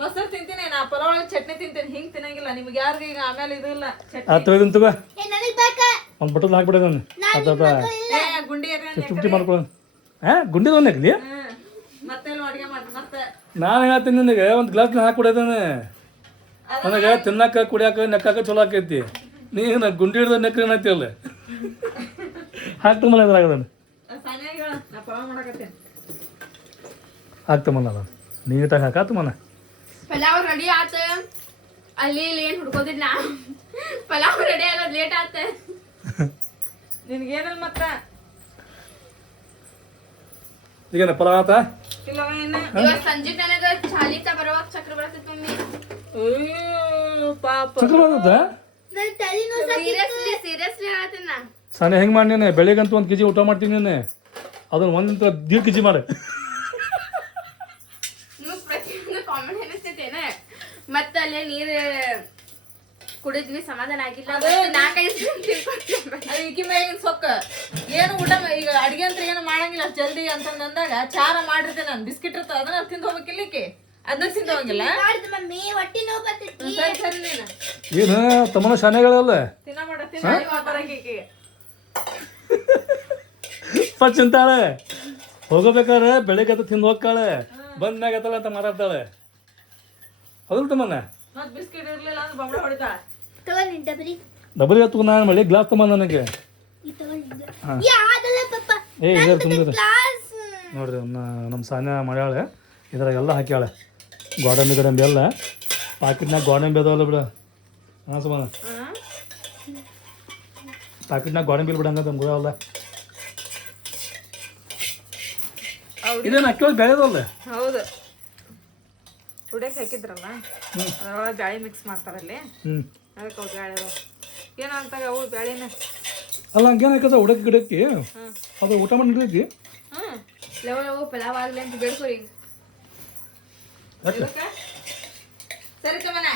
ಮೊಸರು ತಿಂತೀನಿ ನಾ, ಪಲಾವ್ ಒಳಗೆ ಚಟ್ನಿ ತಿಂತೀನಿ. ಹಿಂಗ್ ತಿನ್ನಂಗಿಲ್ಲ. ನಿಮ್ಗೆ ಯಾರಿಗೆ ಈಗ ಆಮೇಲೆ ಇದು ಇಲ್ಲ ಚಟ್ನಿ. ತೊಗೊಳ್ತೀನಿ ತಗೋ. ಒಂದು ಬಟ್ಟಲು ಹಾಕ್ಬಿಡ ನಾನು. ಗುಂಡಿ 50 ಮಾಡ್ಕೊಳ್ಳೋಣ. ಹಾಂ, ಗುಂಡಿ ಒಂದು ಹಾಕ್ಲಿ. ಮತ್ತೆ ಅಡುಗೆ ಮಾಡಿ ಮತ್ತೆ ನಾನು ಹೇಳ್ತೀನಿ ನಿನಗೆ ಒಂದು ಗ್ಲಾಸ್ನ ಹಾಕ್ಬಿಡೋದಾನೆ. ನನಗೆ ತಿನ್ನಕ್ಕ ಕುಡಿಯಾಕ ನೆಕ್ಕಾಕ ಚಲೋ ಆಕೈತಿ. ನೀನು ಗುಂಡಿ ಹಿಡ್ದ ನೆಕ್ರಿ ಏನೈತಿ ಅಲ್ಲ ಹಾಕ್ತಮಲ್ಲ ಇದ್ರಾಗದನ್ನು. ಸಾನ್ಯಾಗ ಹೇಳ, ನಾ ಪಲಾವ್ ಮಾಡಕತ್ತೇನೆ. ಹಾಕ್ತಮಲ್ಲ ನಾನು ನೀಟಾಗಿ ಹಾಕಾತಮನ. ಪಲಾವ್ ರೆಡಿ ಆತ. ಅಲ್ಲಿ ಇಲ್ಲಿ ಏನು ಹುಡ್ಕೋದಿಲ್ಲ. ಪಲಾವ್ ರೆಡಿ ಆಗೋದು ಲೇಟ್ ಆತ. ನಿನ್ಗೇನಲ್ಲ ಮತ್ತೆ ಈಗೇನ ಪಲಾವ್ ಆತ? ಇಲ್ಲವ ಏನ ಇವತ್ತು ಸಂಜೆ ನನಗೆ ಚಾಲಿತ ಬರುವಾಗ ಚಕ್ರ ಬರ್ತೈತೆ ಮಮ್ಮಿ. ಅಯ್ಯೋ ಪಾಪ. ಚಕ್ರ ಬರ್ತದ? ಸೀರಿಯಸ್ಲಿ ಹೇಳ್ತೀನಿ. ಸಾನೆ ಹೆಂಗೆ ಮಾಡಿ ನೀನು ಬೆಳಿಗ್ಗಂತೂ 1 kg ಊಟ ಮಾಡ್ತೀನಿ ನೀನು. ಅದನ್ನು 1.5 kg ಮಾಡು. ನೀವು ಪ್ರತಿಯೊಂದು ಕಾಮೆಂಟ್ ಅನಿಸ್ತೈತೇನೆ. ಮತ್ತೆ ಅಲ್ಲೇ ನೀರು ಕುಡಿದ್ವಿ, ಸಮಾಧಾನ ಆಗಿಲ್ಲ. 4-5 ಈಕಿ ಮ್ಯಾಗಿನ ಸೊಕ್ಕ ಏನು ಊಟ ಈಗ ಅಡಿಗೆ ಅಂತ ಏನು ಮಾಡಂಗಿಲ್ಲ ಅಷ್ಟು ಜಲ್ದಿ ಅಂತಂದಾಗ ಚಾರ ಮಾಡಿರ್ತೇನೆ ನಾನು. ಬಿಸ್ಕಿಟ್ ಇರ್ತದೆ, ಅದನ್ನ ತಿಂದು ಹೋಗ್ಬೇಕಿಲ್ಲ ಈಕೆ. ಅದನ್ನ ತಿಂದು ಹೋಗಿಲ್ಲ. ಸರಿ ಸರಿ ನೀನು ಏನು ತಮ್ಮನ ಶಾನೆಗಳಲ್ಲ ತಿನ್ನ ಮಾಡ ತಿನ್ನ ಫಸ್ಟ್ ಚಿಂತಾಳೆ. ಹೋಗಬೇಕಾದ್ರೆ ಬೆಳಿಗ್ಗೆ ಅದು ತಿಂದು ಹೋಗ್ತಾಳೆ, ಬಂದ್ಮ್ಯಾಗ ಎತ್ತಲ್ಲ ಅಂತ ಮಾತಾಡ್ತಾಳೆ. ಹೌದು ತಮ್ಮನ? ಮತ್ತೆ ಬಿಸ್ಕಿಟ್ ಇರ್ಲಿಲ್ಲ ಅಂದ್ರೆ ಬೊಂಬಳ ಹೊಡಿತಾಳೆ. ಡಬಲ್ ಎತ್ತು ನಾನು ಮಳೆ ಗ್ಲಾಸ್ ತಮ್ಮ ನನಗೆ. ಹಾಂ, ಏ ತುಂಬಿದ್ರೆ ನೋಡ್ರಿ ನಮ್ಮ ಸಾನ್ಯ ಮಾಡ್ಯಾಳೆ. ಇದ್ರಾಗೆಲ್ಲ ಹಾಕ್ಯಾಳೆ. ಗೋಡಂಬಿ ಗಡಂಬಿ ಎಲ್ಲ ಪಾಕಿಟ್ನಾಗ ಗೋಡಂಬಿ ಅದಾವಲ್ಲ ಬಿಡ. ಹಾಂ ಸುಮಾನ ಪಾಕಿಟ್ನಾಗ ಗೋಡಂಬಿ ಬಿಡಂಗ ನಮ್ಗೆ ಅಲ್ಲ. ಅವು ಇದೇನು ಅಕ್ಕಿ ಬೆಳೆದಲ್ಲ. ಹೌದು, ಉಡಕ್ಕೆ ಹಾಕಿದ್ರಲ್ಲ ಅದ್ರೊಳಗೆ ಬ್ಯಾಳಿ ಮಿಕ್ಸ್ ಮಾಡ್ತಾರಲ್ಲಿ, ಅದಕ್ಕೆ ಅವು ಬ್ಯಾಳೆ ಅದಾವ. ಏನಂತಾಗ ಅವು ಬ್ಯಾಳಿನ ಅಲ್ಲ ಹಂಗೇನು ಹಾಕದ ಉಡಕ್ಕೆ ಗಿಡಕ್ಕೆ ಅದು ಊಟ ಮಾಡಿ ಹಿಡಿದೈತಿ. ಲವ್ ಪಲಾವ್ ಆಗ್ಲಿ ಅಂತ ಬೇಡ್ಕೊರಿ. ಸರಿ ತಮ್ಮನ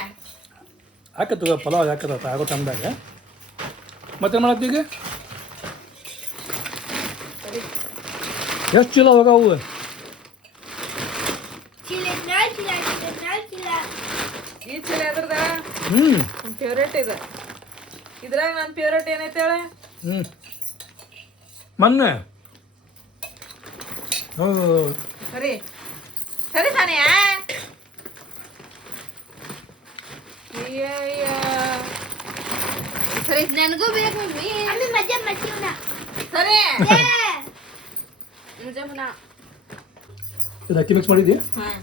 ಹಾಕತ್ತು ಪಲಾವ್ ಹಾಕದ ಆಗೋ ಟೈಮ್ದಾಗ. ಮತ್ತೇನು ಮಾಡತ್ತಿ ಈಗ? ಎಷ್ಟು ಚೀಲ ಹೋಗವು? ಈ ಚೀಲ ಅದ್ರದ ಹ್ಞೂ ನನ್ನ ಫೇವ್ರೇಟ್ ಇದೆ. ಇದ್ರಾಗ ನನ್ನ ಫೇವ್ರೇಟ್ ಏನೈತೆ ಹೇಳ? ಮೊನ್ನೆ ಸರಿ ಸರಿ ತಾನೇ. ಸರಿ ನನಗೂ ಬೇಕು ಮಮ್ಮಿ. ಸರಿ ಮುಜಾಮುನ ಇದು ಅಕ್ಕಿ ಮಿಕ್ಸ್ ಮಾಡಿದ್ದಿ? ಹಾಂ,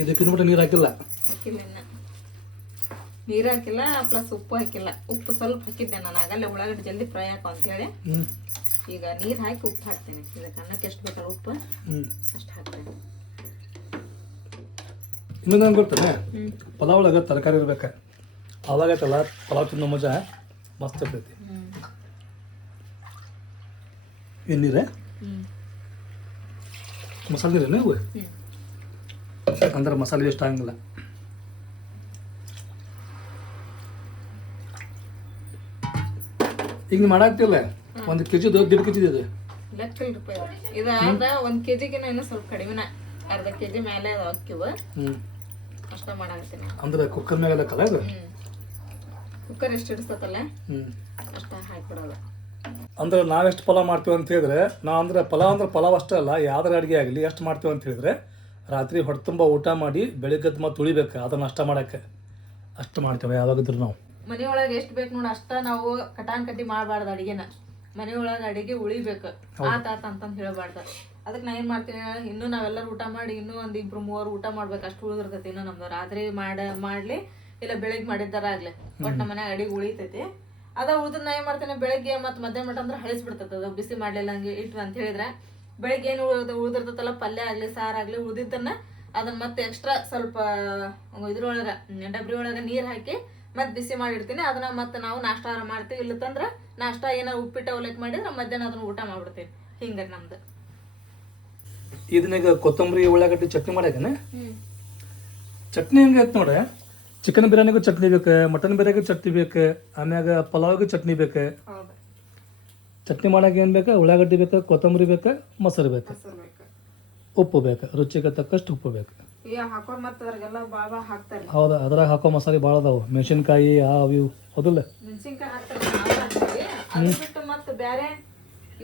ಇದಕ್ಕಿಂತ ಬಿಟ್ಟು ನೀರು ಹಾಕಿಲ್ಲ? ಹಾಕಿಲ್ಲ ಇನ್ನು. ನೀರು ಹಾಕಿಲ್ಲ, ಪ್ಲಸ್ ಉಪ್ಪು ಹಾಕಿಲ್ಲ. ಉಪ್ಪು ಸ್ವಲ್ಪ ಹಾಕಿದ್ದೆ ನಾನು, ಆಗಲ್ಲೇ ಉಳ್ಳಾಗಡ್ಡಿ ಜಲ್ದಿ ಫ್ರೈ ಹಾಕೋ ಅಂತೇಳಿ. ಈಗ ನೀರು ಹಾಕಿ ಉಪ್ಪು ಹಾಕ್ತೀನಿ. ಇದಕ್ಕೆ ಅನ್ನಕ್ಕೆ ಎಷ್ಟು ಬೇಕಲ್ಲ ಉಪ್ಪು ಅಷ್ಟು ಹಾಕ್ತೀನಿ. ಇನ್ನೊಂದು ನಂಗೆ ಗೊತ್ತಾನೆ, ಪಲಾವ್ ಒಳಗೆ ತರಕಾರಿ ಇರ್ಬೇಕು, ಅವಾಗೈತಲ್ಲ ಪಲಾವ್ ತಿನ್ನೋ ಮಜಾ ಮಸ್ತ್ ಇರ್ತೈತಿ. ಏನು ನೀರೇ ಮಸಾಲೆ ನೀರೇನು ಇವು? ಅಂದ್ರೆ ಮಸಾಲೆ ವೇಸ್ಟ್ ಆಗಂಗಿಲ್ಲ. ಈಗ ನೀವು ಮಾಡಾಕ್ತಿಲ್ಲ, 1 kg 1.5 kg ಇದೆ. ಲೆಕ್ಕ ರೂಪಾಯಿ ಇದು ಅರ್ಧ 1 kgಗಿನ ಇನ್ನೂ ಸ್ವಲ್ಪ ಕಡಿಮೆನ, ಅರ್ಧ kg ಮೇಲೆ ಅದು ಅಕ್ಕಿವು ಅಷ್ಟ ಮಾಡಾಕತ್ತೀನಿ. ಅಂದ್ರೆ ಕುಕ್ಕರ್ ಮ್ಯಾಗ ಲೆಕ್ಕಲ್ಲ ಇದು? ಕುಕ್ಕರ್ ಎಷ್ಟು ಹಿಡಿಸ್ತತಲ್ಲ ಅಷ್ಟ ಹಾಕಿಬಿಡೋದು. ಅಂದ್ರೆ ನಾವೆಷ್ಟು ಪಲಾವ್ ಮಾಡ್ತೀವಿ ಅಂತ ಹೇಳಿದ್ರೆ, ನಾವು ಅಂದ್ರೆ ಪಲಾವ್ ಅಷ್ಟೇ ಅಲ್ಲ, ಯಾವ್ದಾರ ಅಡುಗೆ ಆಗಲಿ ಎಷ್ಟು ಮಾಡ್ತೀವಿ ಅಂತ ಹೇಳಿದ್ರೆ, ರಾತ್ರಿ ಹೊಟ್ಟೆ ತುಂಬ ಊಟ ಮಾಡಿ ಬೆಳಿಗ್ಗೆ ಮತ್ತೆ ಉಳಿಬೇಕು, ಅದನ್ನು ಅಷ್ಟ ಮಾಡೋಕ್ಕೆ ಅಷ್ಟು ಮಾಡ್ತೇವೆ ಯಾವಾಗಿದ್ರು ನಾವು. ಮನೆಯೊಳಗೆ ಎಷ್ಟು ಬೇಕು ನೋಡಿ ಅಷ್ಟ ನಾವು ಕಟಾನ್ ಕಟ್ಟಿ ಮಾಡಬಾರ್ದು ಅಡಿಗೆನ. ಮನೆಯೊಳಗೆ ಅಡಿಗೆ ಉಳಿಬೇಕು, ಆತ ಅಂತಂದು ಹೇಳಬಾರ್ದು. ಅದಕ್ಕೆ ನಾ ಏನು ಮಾಡ್ತೀನಿ, ಇನ್ನೂ ನಾವೆಲ್ಲರೂ ಊಟ ಮಾಡಿ ಇನ್ನೂ ಒಂದು 2-3 ಊಟ ಮಾಡ್ಬೇಕು, ಅಷ್ಟು ಉಳಿದಿರ್ತೈತಿ. ಇನ್ನೂ ನಮ್ದು ರಾತ್ರಿ ಮಾಡಲಿ ಇಲ್ಲ ಬೆಳಿಗ್ಗೆ ಮಾಡಿದ್ದಾರ ಆಗಲಿ, ಬಟ್ ನಮ್ಮ ಮನ್ಯಾಗ ಅಡಿಗೆ ಉಳಿತೈತಿ. ಅದ ಉಳಿದ್ ನಾ ಏನು ಮಾಡ್ತೇನೆ, ಬೆಳಗ್ಗೆ ಮತ್ತು ಮಧ್ಯಾಹ್ನ ಮಟ್ಟ ಅಂದ್ರೆ ಹಳಿಸ್ಬಿಡ್ತೈತೆ. ಅದು ಬಿಸಿ ಮಾಡಲಿಲ್ಲ ಹಂಗೆ ಇಟ್ಟು ಅಂತ ಹೇಳಿದ್ರೆ, ಬೆಳಗ್ಗೆ ಏನು ಉಳಿದಿರ್ತೈತಲ್ಲ ಪಲ್ಯ ಆಗಲಿ ಸಾರಾಗಲಿ ಉಳಿದಿದ್ದನ್ನ ಅದನ್ನ ಮತ್ತೆ ಎಕ್ಸ್ಟ್ರಾ ಸ್ವಲ್ಪ ಇದ್ರೊಳಗೆ ಡಬ್ರಿ ಒಳಗೆ ನೀರು ಹಾಕಿ ಮತ್ತೆ ಬಿಸಿ ಮಾಡಿರ್ತೀನಿ. ಅದನ್ನ ಮತ್ತೆ ನಾವು ನಾಷ್ಟ ಮಾಡ್ತೀವಿ. ಇಲ್ಲತ್ತಂದ್ರೆ ನಾಷ್ಟ ಏನಾರು ಉಪ್ಪಿಟ್ಟು ಅವಲಕ್ಕಿ ಮಾಡಿದ್ರೆ ಮಧ್ಯಾಹ್ನ ಅದನ್ನ ಊಟ ಮಾಡ್ಬಿಡ್ತೀವಿ. ಹಿಂಗೆ ನಮ್ದು. ಇದನ್ನಾಗ ಕೊತ್ತಂಬರಿ ಉಳ್ಳಾಗಡ್ಡಿ ಚಟ್ನಿ ಮಾಡ್ಯಾಕನೆ. ಚಟ್ನಿ ಹೆಂಗೆ ಆಯ್ತು ನೋಡ್ರಿ, ಚಿಕನ್ ಬಿರಿಯಾನಿಗೂ ಚಟ್ನಿ ಬೇಕು, ಮಟನ್ ಬಿರಿಯಾನಿಗೂ ಚಟ್ನಿ ಬೇಕು, ಆಮ್ಯಾಗ ಪಲಾವ್ಗೂ ಚಟ್ನಿ ಬೇಕು. ಚಟ್ನಿ ಮಾಡಕ್ಕೆ ಏನು ಬೇಕು? ಉಳ್ಳಾಗಡ್ಡಿ ಬೇಕು, ಕೊತ್ತಂಬರಿ ಬೇಕು, ಮೊಸರು ಬೇಕು, ಉಪ್ಪು ಬೇಕು, ರುಚಿಗೆ ತಕ್ಕಷ್ಟು ಉಪ್ಪು ಬೇಕು. ಹಾಕೋರ್ ಮತ್ತೆ ಅದ್ರಾಗೆಲ್ಲ ಭಾಳ ಹಾಕ್ತಾರೆ. ಹೌದಾ, ಅದ್ರಾಗ ಹಾಕೋ ಮಸಾಲೆ ಭಾಳ ಅದಾವು, ಮೆಣಸಿನ್ಕಾಯಿ ಅವು ಇವು ಹೌದಿಲ್ಲ? ಮೆಣಸಿನ್ಕಾಯಿ ಹಾಕ್ತಾರೆ. ಅದು ಬಿಟ್ಟು ಮತ್ತೆ ಬೇರೆ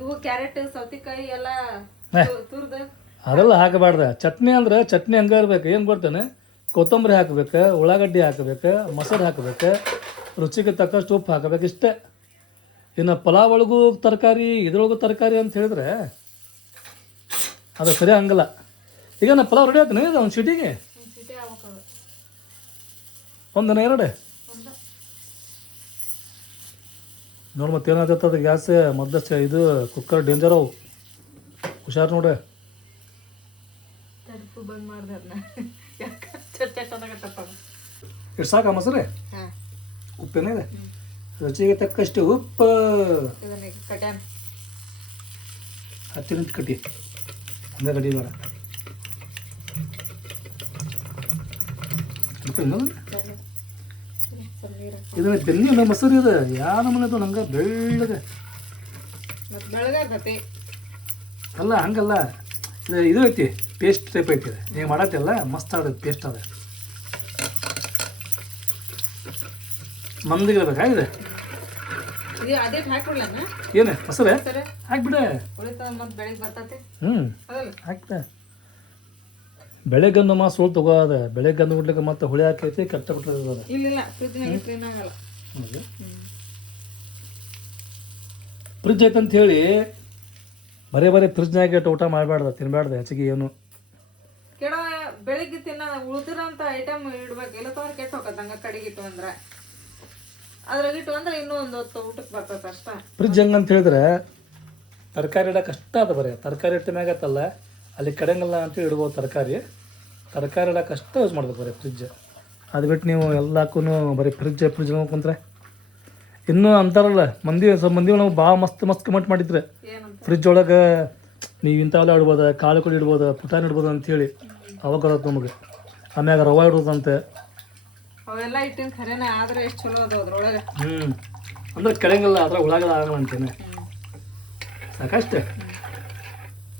ಇವು ಕ್ಯಾರೆಟ್ ಸೌತೆಕಾಯಿ ಎಲ್ಲ ತುರ್ದು ಅದೆಲ್ಲ ಹಾಕಬಾರ್ದ. ಚಟ್ನಿ ಅಂದ್ರೆ ಚಟ್ನಿ ಹಂಗೆ ಇರ್ಬೇಕು. ಏನು ಕೊಡ್ತೇನೆ, ಕೊತ್ತಂಬರಿ ಹಾಕಬೇಕು, ಉಳ್ಳಾಗಡ್ಡಿ ಹಾಕಬೇಕು, ಮೊಸರು ಹಾಕಬೇಕು, ರುಚಿಗೆ ತಕ್ಕಷ್ಟು ಉಪ್ಪು ಹಾಕಬೇಕು, ಇಷ್ಟೇ. ಇನ್ನು ಪಲಾವ್ ಒಳಗೂ ತರಕಾರಿ ಇದ್ರೊಳಗೂ ತರಕಾರಿ ಅಂತ ಹೇಳಿದ್ರೆ ಅದು ಸರಿ ಹಂಗಲ್ಲ. ಈಗ ನಾ ಪಲಾವ್ ರೆಡಿ ಆಗ್ತಾನೆ ಇದು ಒಂದು ಸಿಟಿಗೆ ಒಂದಿನ 2 ನೋಡಿ. ಮತ್ತೆ ಏನಾಗ್ತದೆ ಗ್ಯಾಸ್ ಮೊದಲು ಇದು ಕುಕ್ಕರ್ ಡೇಂಜರ್ ಅವು, ಹುಷಾರು ನೋಡ್ರಿ. ಬಂದ್ ಮಾಡ್ದೆ ಅದನ್ನ ಇಷ್ಟು ಸಾಕ ಮೊಸರು? ಉಪ್ಪೇನಿದೆ? ರುಚಿಗೆ ತಕ್ಕಷ್ಟು ಉಪ್ಪು. 10 ನಿಮಿಷ ಕಟ್ಟಿ ಹಂಗೆ ಕಟ್ಟಿ ಬೇಡ. ಇದನ್ನ ಬೆನ್ನಿ ಮೊಸರು ಇದೆ ಯಾವ ಮನೆದು ನಂಗೆ ಬೆಳ್ಳಗೆ ಅಲ್ಲ, ಹಂಗಲ್ಲ. ಇದು ಐತಿ ಪೇಸ್ಟ್ ಟೈಪ್ ಐತಿ. ನೀವು ಮಾಡತ್ತಲ್ಲ ಮಸ್ತ್ ಆದ ಪೇಸ್ಟ್ ಅದ. ಮಂದಿಗೆ ಬೇಕಾಗಿದೆ ಏನು ಮೊಸರು ಹಾಕ್ಬಿಡೆ. ಹಾಕ್ಬಿಡೆ. ಬೆಳಗ್ಗನ್ನು ಮಾಸ್ ಸುಳ್ಳು ತಗೋದ, ಬೆಳಗ್ಗನ್ನು ಉಡ್ಲಿಕ್ಕೆ ಮತ್ತೆ ಹುಳಿ ಹಾಕೈತಿ ಕೆಟ್ಟ ಬಿಟ್ಟದ. ಫ್ರಿಜ್ ಐತಂತ ಹೇಳಿ ಬರೀ ಫ್ರಿಜ್ನಾಗ ಇಟ್ಟು ಊಟ ಮಾಡಬಾರ್ದು, ತಿನ್ಬಾರ್ದು ಹೆಚ್ಚಿಗೆ ಏನು. ಬೆಳಿಗ್ಗೆ ತಿನ್ನ ಉಳಿದಿರೋಂಥ ಐಟಮ್ ಇಡ್ಬೇಕು, ಇಲ್ಲ ತಗೊಂಡ್ರೆ ಕೆಟ್ಟ ಹೋಗತ್ತೆ. ಹಂಗೆ ಕಡೆಗಿಟ್ಟು ಅಂದ್ರೆ ಅದ್ರಾಗಿಟ್ಟು ಅಂದ್ರೆ ಇನ್ನೂ ಒಂದು ಹೊತ್ತು ಊಟಕ್ಕೆ ಬರ್ತದೆ ಅಷ್ಟ. ಫ್ರಿಜ್ ಹೆಂಗಂತ ಹೇಳಿದ್ರೆ ತರಕಾರಿ ಇಡಕ್ಕೆ ಅಷ್ಟ ಅದ ಬರೀ ತರಕಾರಿ ಇಟ್ಟ ಮ್ಯಾಗ ಆತಲ್ಲ ಅಲ್ಲಿ ಕಡೆಂಗಲ್ಲ ಅಂತೇಳಿ ಇಡ್ಬೋದು ತರಕಾರಿ ಇಡಕ್ಕೆ ಅಷ್ಟೇ ಯೂಸ್ ಮಾಡ್ಬೇಕು ಬರೀ ಫ್ರಿಜ್. ಅದು ಬಿಟ್ಟು ನೀವು ಎಲ್ಲಕ್ಕೂ ಬರೀ ಫ್ರಿಜ್ ಕುಂತ್ರೆ ಇನ್ನೂ ಅಂತಾರಲ್ಲ ಸ್ವಲ್ಪ ಮಂದಿ ನಾವು ಭಾಳ ಮಸ್ತ್ ಕಮೆಂಟ್ ಮಾಡಿದ್ರೆ ಫ್ರಿಜ್ ಒಳಗೆ ನೀವು ಇಂಥವೆಲ್ಲ ಇಡ್ಬೋದು, ಕಾಳು ಕಡಿ ಇಡ್ಬೋದು, ಪುಟಾಣಿ ಇಡ್ಬೋದು ಅಂಥೇಳಿ ಅವಾಗ ಗೊತ್ತ ನಮಗೆ. ಆಮ್ಯಾಗ ರವೆ ಇಡೋದಂತೆ ಅವೆಲ್ಲ ಇಟ್ಟಿನ ಖರೇನ ಆದ್ರೆ ಎಷ್ಟು ಚಲೋ ಅದು ಅದ್ರೊಳಗೆ. ಅಂದ್ರೆ ಕೆಳಂಗಿಲ್ಲ ಅದ್ರ ಒಳಗೆಲ್ಲ ಆಗಲ್ಲ ಅಂತೇನೆ ಸಾಕಷ್ಟೇ.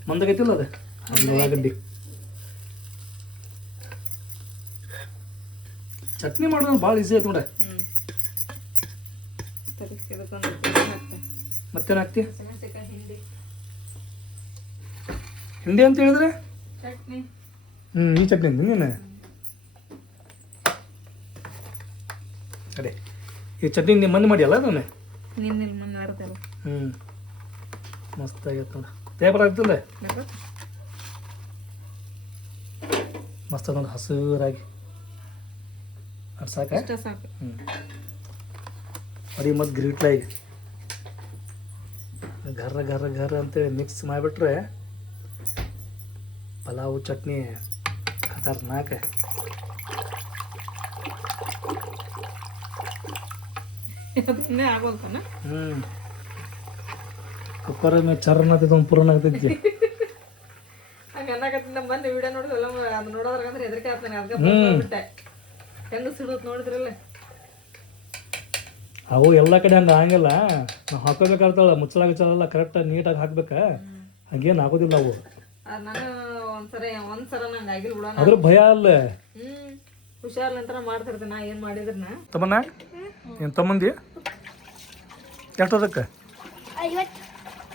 ಮಂದಾಗೈತಿಲ್ಲ ಅದು ಉಳ್ಳಾಗಡ್ಡಿ ಚಟ್ನಿ ಮಾಡೋದು ಭಾಳ ಈಸಿ ಆಯ್ತು ನೋಡ. ಮತ್ತೇನು ಹಾಕ್ತಿ? ಹಿಂಡಿ ಅಂತ ಹೇಳಿದ್ರೆ ಚಟ್ನಿ. ಈ ಚಟ್ನಿ ನೀನು ಅದೇ ಈ ಚಟ್ನಿ ನಿಮ್ಮ ಮನೆ ಮಾಡಿಯಲ್ಲ ಅದನ್ನೇ ಮಸ್ತ್ ಆಗೈತೆ ನೋಡ. ಪೇಪರ್ ಆಗ್ತಿಲ್ಲ ಮಸ್ತ್ ಅದ ನೋಡಿ ಹಸಿರಾಗಿ ಅದು ಸಾಕ. ಅಡಿ ಮತ್ತು ಗ್ರೀಟ್ಲ ಈಗ ಗರ್ರ ಅಂತೇಳಿ ಮಿಕ್ಸ್ ಮಾಡಿಬಿಟ್ರೆ ಪಲಾವು ಚಟ್ನಿ ಖತರ್ನಾಕ. ಕುಕ್ಕರ್ ಮೇಲೆ ಚರ್ನ ಆಗ್ತೈತೆ ಒಂದು ಪುರನ ಆಗ್ತೈತಿ. ಬಂದು ವಿಡಿಯೋ ನೋಡಿದ್ರಲ್ಲ ಅದು ನೋಡೋದ್ರಂದ್ರೆ ಹೆದರಿಕೆ ಆಗ್ತಾನೆ. ಅದಕ್ಕೆ ಹೆಂಗೆ ಸಿಡುತ್ತೆ ನೋಡಿದ್ರಲ್ಲ. ಅವು ಎಲ್ಲ ಕಡೆ ಹಂಗೆ ಆಗಂಗಿಲ್ಲ. ನಾವು ಹಾಕೋಬೇಕಾಗ್ತಾವಲ್ಲ ಮುಚ್ಚಲಾಗಿಚ್ಚಲ್ಲ ಕರೆಕ್ಟಾಗಿ ನೀಟಾಗಿ ಹಾಕ್ಬೇಕ. ಹಂಗೇನು ಆಗೋದಿಲ್ಲ ಅವು. ನಾನು ಒಂದ್ಸರ ನಂಗೆ ಆಗಿಲ್ಲ ಬಿಡ. ಅದ್ರ ಭಯ ಅಲ್ಲ. ಹುಷಾರ್ ನಂತರ ಮಾಡ್ತಿರ್ತೀನಿ ನಾ ಏನು ಮಾಡಿದ್ರನ. ತಮ್ಮನ್ನ ಏನು ತಮ್ಮಂದಿ ಎಷ್ಟು ಅದಕ್ಕೆ?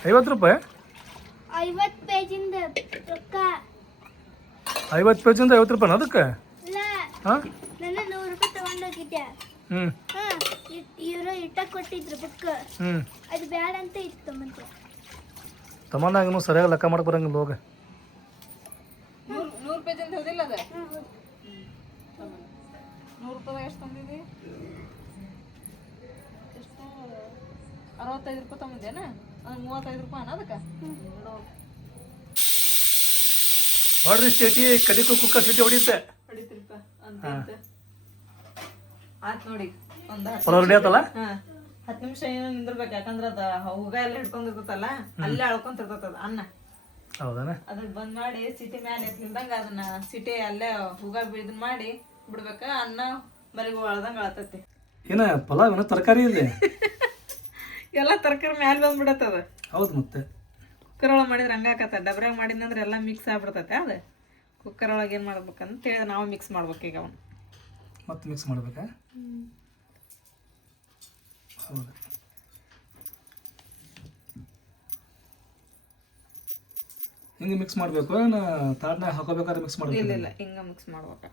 50 ರೂಪಾಯಿ. 50 ಪೇಜಿಂದ 50 ಪೇಜಿಂದ 50 ರೂಪಾಯಿ ಅದಕ್ಕೆ? ಹಾಂ ನಾನು 100 ರೂಪಾಯಿ ತಗೊಂಡೋಗಿದ್ದೆ. ಇವರು ಇಟ್ಟ ಕೊಟ್ಟಿದ್ರು ಬುಕ್. ಅದು ಬ್ಯಾಡ ಅಂತ ಇತ್ತು ಮತ್ತೆ. ತಮ್ಮನಾಗ ಸರಿಯಾಗಿ ಲೆಕ್ಕ ಮಾಡಕ್ಕೆ ಬರಂಗಿಲ್ಲ ಹೋಗ. 100 ಪೇಜಿಂದ ಹೋದಿಲ್ಲ ಅದ. 100 ರೂಪಾಯಿ ಎಷ್ಟು ತಂದಿದ್ದಿ? ಎಷ್ಟು 65 ರೂಪಾಯಿ ತಂದಿದ್ದೇನ? ಅದು 35 ರೂಪಾಯಿ ಅದಕ್ಕೆ ನೋಡ್ರಿ ಸ್ಟೇಟಿ ಕಡಿಕು ಕುಕ್ಕ ಸಿಟಿ ಹೊಡಿಯುತ್ತೆ. ಹೊಡಿತಿಲ್ಪ ಅಂತ ಆತ್ ನೋಡಿ. ಒಂದು ರೆಡಿ ಆತಲ್ಲ. 10 ನಿಮಿಷ ಏನೋ ನಿಂದಿರ್ಬೇಕು. ಯಾಕಂದ್ರೆ ಅದ ಹೂಗ ಎಲ್ಲ ಹಿಡ್ಕೊಂಡಿರ್ತೈತಲ್ಲ ಅಲ್ಲೇ ಅಳ್ಕೊಂತಿರ್ತೈತ ಅದ ಅನ್ನ. ಹೌದಾನ? ಅದನ್ನ ಬಂದ್ ಮಾಡಿ ಸಿಟಿ ಮ್ಯಾಲ ಎತ್ತಿಲ್ದಂಗ ಅದನ್ನ ಸಿಟಿ ಅಲ್ಲೇ ಹೂಗ ಇದನ್ನ ಮಾಡಿ ಬಿಡ್ಬೇಕ. ಅನ್ನ ಮರಿಗೂ ಅಳ್ದಂಗ ಅಳತೈತಿ. ಏನ ಪಲಾವ್ ಏನೋ ತರಕಾರಿ ಇದೆ. ಎಲ್ಲ ತರಕಾರಿ ಮ್ಯಾಲ ಬಂದ್ಬಿಡತ್ತದ. ಹೌದು ಮತ್ತೆ ಕುಕ್ಕರ್ ಒಳಗೆ ಮಾಡಿದ್ರೆ ಹಂಗಾಕತ್ತ. ಡಬ್ರಾಗ ಮಾಡಿದ್ನಂದ್ರೆ ಎಲ್ಲ ಮಿಕ್ಸ್ ಆಗ್ಬಿಡ್ತೈತೆ. ಅದು ಕುಕ್ಕರ್ ಒಳಗೆ ಏನು ಮಾಡ್ಬೇಕಂತ ಹೇಳಿದ್ರೆ ನಾವು ಮಿಕ್ಸ್ ಮಾಡ್ಬೇಕು. ಈಗ ಅವನು ಮತ್ತೆ ಮಿಕ್ಸ್ ಮಾಡ್ಬೇಕಾ? ಹೌದು. ಹಿಂಗೆ ಮಿಕ್ಸ್ ಮಾಡಬೇಕು ಏನು ತಾಡ್ನಾಗ ಹಾಕೋಬೇಕಾದ್ರೆ ಮಿಕ್ಸ್ ಮಾಡಬೇಕು? ಇಲ್ಲ ಹಿಂಗೆ ಮಿಕ್ಸ್ ಮಾಡ್ಬೇಕು.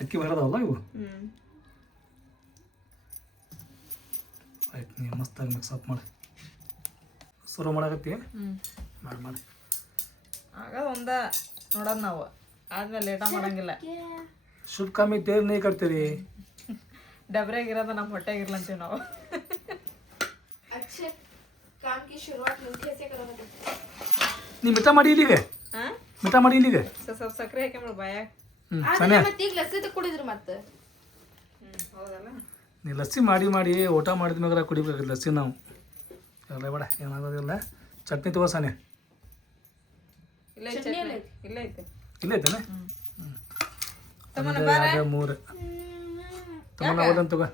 ಅಕ್ಕಿ ಬರೋದಲ್ಲ ಇವು. ಆಯ್ತು ನೀವು ಮಸ್ತಾಗಿ ಮಿಕ್ಸ್ ಅಪ್ ಮಾಡಿ ಶುರು ಮಾಡಕತ್ತಿ. ಮಾಡಿ ಆಗ ಒಂದ ನೋಡೋದು ನಾವು. ಆದ್ಮೇಲೆ ಲೇಟ ಮಾಡಂಗಿಲ್ಲ. ಶುಭ ಕಾಮಿ ತೇರ್ ನೀ ಕಟ್ತೀರಿ. ಡಬ್ರಾಗಿರೋದು ನಮ್ಮ ಹೊಟ್ಟೆಗಿರ್ಲ ಅಂತೀವಿ ನಾವು. ನೀ ಮಿಠ ಮಾಡಿ ಇಲ್ಲಿಗೆ. ಮಿಠ ಮಾಡಿ ಇಲ್ಲಿಗೆ ಸ್ವಲ್ಪ ಸಕ್ಕರೆ ಹಾಕಿ ಬಾಯಾಗ. ಕುಡಿದ್ರು ಮತ್ತೆ ಹೌದಲ್ಲ. ನೀ ಲಸ್ಸಿ ಮಾಡಿ ಊಟ ಮಾಡಿದ ಮ್ಯಾಗ ಕುಡಿಬೇಕು ಲಸ್ಸಿ ನಾವು. ಎಲ್ಲ ಬೇಡ ಏನಾಗೋದಿಲ್ಲ. ಚಟ್ನಿ ತಗೋ ಸಾನೆ. ಇಲ್ಲ ಐತೆ. ಇಲ್ಲ ಐತೆನೆ. ಮೂರು ತಮ್ಮನ ಹೋದಂತ ತಗೋ.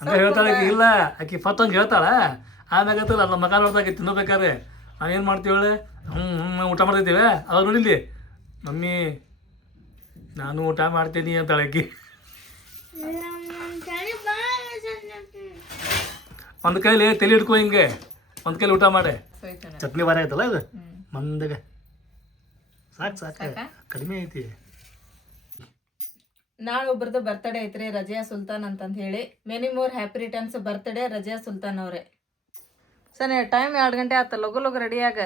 ಹಂಗೆ ಹೇಳ್ತಾಳೆ ಇಲ್ಲ ಆಕಿ ಫತ್ ಹಂಗೆ ಹೇಳ್ತಾಳ. ಆಮ್ಯಾಗ ನಮ್ಮ ಮಗ ನೋಡ್ದಾಗ ತಿನ್ನಬೇಕಾದ್ರೆ ನಾವೇನು ಮಾಡ್ತೀವಿ ಹೇಳಿ ಊಟ ಮಾಡ್ತಿದ್ದೀವಿ. ಅವಾಗ ನೋಡಿಲಿ ಮಮ್ಮಿ ನಾನು ಊಟ ಮಾಡ್ತೀನಿ ಅಂತಾಳೆ ಆಕಿ. ಒಂದು ಕೈಲಿ ತಲೆ ಹಿಡ್ಕೊ ಹಿಂಗೆ ಒಂದು ಕೈಲಿ ಊಟ ಮಾಡೆ. ಚಟ್ನಿ ಬಾರಿ ಆಯ್ತಲ್ಲ ಇದು ಮಂದಗೆ ಸಾಕು ಕಡಿಮೆ ಐತಿ. ನಾಳೆ ಒಬ್ಬರದ್ದು ಬರ್ತಡೇ ಐತ್ರಿ ರಜಿಯಾ ಸುಲ್ತಾನ್ ಅಂತಂದು ಹೇಳಿ. Many more happy returns birthday Razia Sultan ಅವರೇ. ಸರಿ ಟೈಮ್ 2 ಗಂಟೆ ಆತ. ಲಗು ರೆಡಿಯಾಗ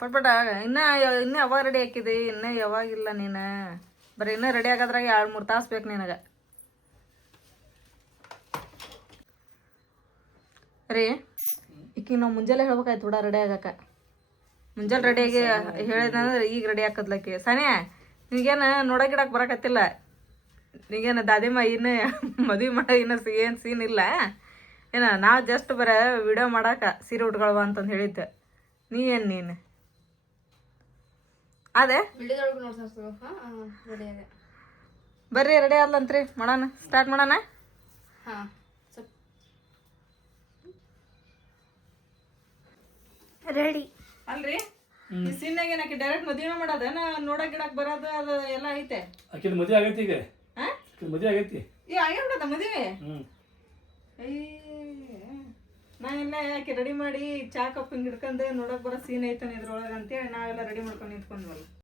ಪಟ್ಪಟ ಆಗ. ಇನ್ನೂ ಯಾವಾಗ ರೆಡಿ ಹಾಕಿದಿ? ಇನ್ನೂ ಯಾವಾಗಿಲ್ಲ ನೀನು. ಬರೀ ಇನ್ನೂ ರೆಡಿ ಆಗೋದ್ರಾಗ 2-3 ತಾಸು ಬೇಕು ನಿನಗೆ. ರೀ ಈಕಿಗೆ ನಾವು ಮುಂಜಾನೆ ಹೇಳ್ಬೇಕಾಯ್ತು ಬಿಡ ರೆಡಿ ಆಗಕ್ಕೆ. ಮುಂಜಾನೆ ರೆಡಿಯಾಗಿ ಹೇಳಿದಂದ್ರೆ ಈಗ ರೆಡಿ ಹಾಕದ್ಲಕ್ಕೆ. ಸಾನ್ಯಾ ನಿನಗೇನು ನೋಡೋಗಿಡಕ್ಕೆ ಬರೋಕತ್ತಿಲ್ಲ, ನಿಗೇನು ದಾದಿಮ್ಮ ಇನ್ನು ಮದುವೆ ಮಾಡೋ ಇನ್ನು ಏನು ಸೀನ್ ಇಲ್ಲ ಏನ. ನಾವು ಜಸ್ಟ್ ಬರೀ ವಿಡಿಯೋ ಮಾಡಾಕ ಸೀರೆ ಉಟ್ಕೊಳ್ವ ಅಂತಂದು ಹೇಳಿದ್ದೆ. ನೀನು ಅದೇ ವಿಡಿಯೋದೊಳಗೆ ನೋಡ್ಸು. ಹಾಂ ರೆಡಿ ಅದೇ ಬರ್ರಿ ರೆಡಿ ಆದ್ಲಂತ್ರಿ. ಮಾಡೋಣ, ಸ್ಟಾರ್ಟ್ ಮಾಡೋಣ. ಹಾಂ ರೆಡಿ. ಅಲ್ರಿ ಈ ಸೀನ್ಯಾಗ ಏನಕ್ಕೆ ಡೈರೆಕ್ಟ್ ಮದುವೆ ಮಾಡೋದೇನ ನೋಡಕ್ ಗಿಡಕ್ ಬರೋದು ಅದು ಎಲ್ಲ ಐತೆ? ಆಕಿನ ಮದುವೆ ಆಗೈತಿ ಈಗ. ಹಾ ಆಕಿನ ಮದುವೆ ಆಗೈತಿ. ಈಗ ಆಗ್ಯಾಬಿಡತ್ತ ಮದುವೆ? ನಾ ಎಲ್ಲ ಯಾಕೆ ರೆಡಿ ಮಾಡಿ ಚಾ ಕಪ್ ಹಿಂಗೆ ಹಿಡ್ಕೊಂಡು ನೋಡಕ್ ಬರೋ ಸೀನ್ ಐತಾನೆ ಇದ್ರೊಳಗೆ ಅಂತೇಳಿ ನಾವೆಲ್ಲ ರೆಡಿ ಮಾಡ್ಕೊಂಡು ನಿಂತ್ಕೊಂಡ್ವಲ್ಲ.